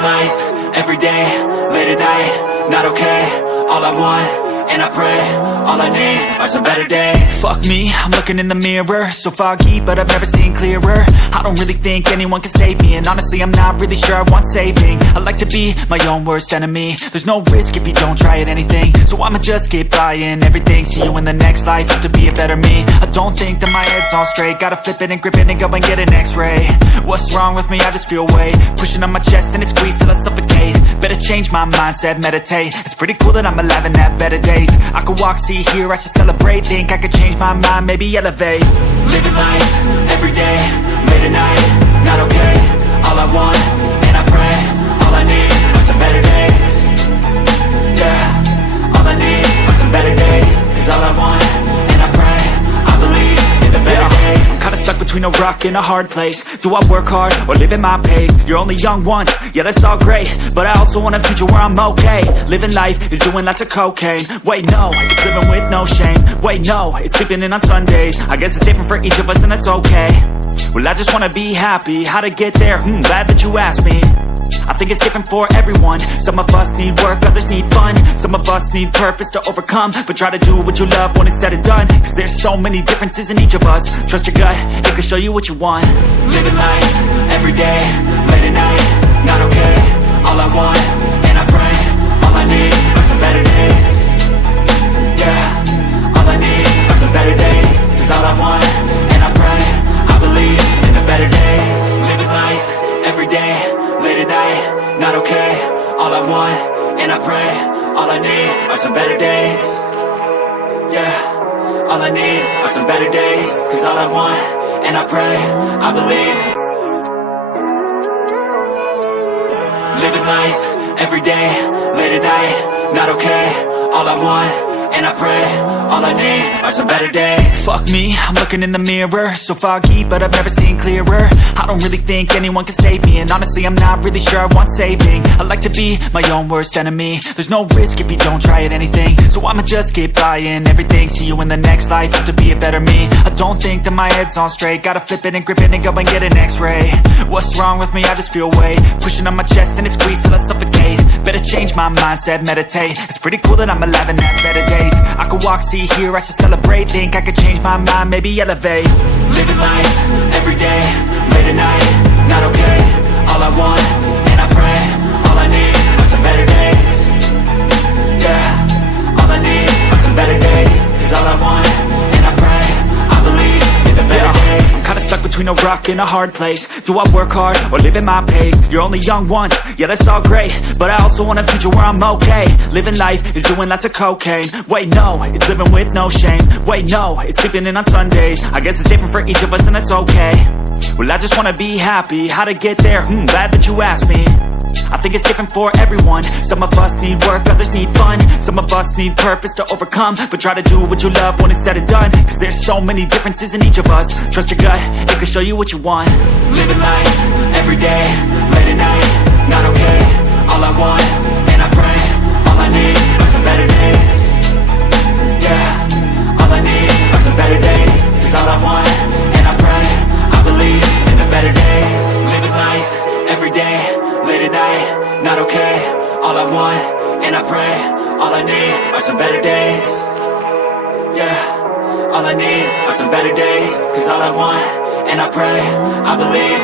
Living life, everyday, late at night, not okay. All I want, and I pray, all I need are some better days. Fuck me, I'm looking in the mirror, so foggy, but I've never seen clearer. I don't really think anyone can save me, and honestly I'm not really sure I want saving. I like to be my own worst enemy. There's no risk if you don't try at anything, so I'ma just keep buying everything. See you in the next life, have to be a better me. I don't think that my head's on straight, gotta flip it and grip it and go and get an x-ray. What's wrong with me? I just feel weight pushing on my chest and it squeezes till I suffocate. Better change my mindset, meditate. It's pretty cool that I'm alive and have better days. I could walk, see, hear, I should celebrate. Think I could change my mind, maybe elevate. Living life, everyday, late at night, not okay. All I want, and I pray, all I need are some better days. Yeah, all I need are some better days. Cause all I want, and I pray, I believe in the better days. I'm kinda stuck between a rock and a hard place. Do I work hard or live at my pace? You're only young once, yeah that's all great, but I also want a future where I'm okay. Living life is doing lots of cocaine. Wait no, it's living with no shame. Wait no, it's sleeping in on Sundays. I guess it's different for each of us and that's okay. Well I just wanna be happy, how to get there? Glad that you asked me. I think it's different for everyone. Some of us need work, others need fun. Some of us need purpose to overcome. But try to do what you love when it's said and done. Cause there's so many differences in each of us. Trust your gut, it can show you what you want. Living life, everyday, late at night, not okay. All I want, and I pray, all I need are some better days. Yeah, all I need are some better days. Cause all I want, and I pray, I believe in the better days. Living life, everyday, late at night, not okay. All I want, and I pray, all I need are some better days. Yeah, all I need are some better days. Cause all I want, and I pray, I believe. Living life, everyday, late at night, not okay. All I want, and I pray, all I need are some better days. Fuck me, I'm looking in the mirror, so foggy, but I've never seen clearer. I don't really think anyone can save me, and honestly I'm not really sure I want saving. I like to be my own worst enemy. There's no risk if you don't try at anything, so I'ma just keep buying everything. See you in the next life, have to be a better me. I don't think that my head's on straight, gotta flip it and grip it and go and get an x-ray. What's wrong with me? I just feel weight pushing on my chest and it squeezes till I suffocate. Better change my mindset, meditate. It's pretty cool that I'm alive and have better days. I could walk, see, hear, I should celebrate. Think I could change my mind, maybe elevate. Living life, everyday, late at night, not okay. All I want, and I pray, all I need are some better days. Yeah, all I need are some better days. Cause all I want, and I pray, I believe in the better days. I'm kinda stuck between a rock and a hard place. Do I work hard or live at my pace? You're only young once, yeah that's all great, but I also want a future where I'm okay. Living life is doing lots of cocaine. Wait no, it's living with no shame. Wait no, it's sleeping in on Sundays. I guess it's different for each of us and that's okay. Well I just wanna be happy, how to get there? Glad that you asked me. I think it's different for everyone. Some of us need work, others need fun. Some of us need purpose to overcome. But try to do what you love when it's said and done. Cause there's so many differences in each of us. Trust your gut, it can show you what you want. Living life, everyday, late at night, not okay. All I want, and I pray, all I need are some better days. Yeah, all I need are some better days. Cause all I want, and I pray, I believe in the better days. Living life, everyday, late at night, not okay. All I want, and I pray, all I need are some better days. Yeah, all I need are some better days. Cause all I want, and I pray, I believe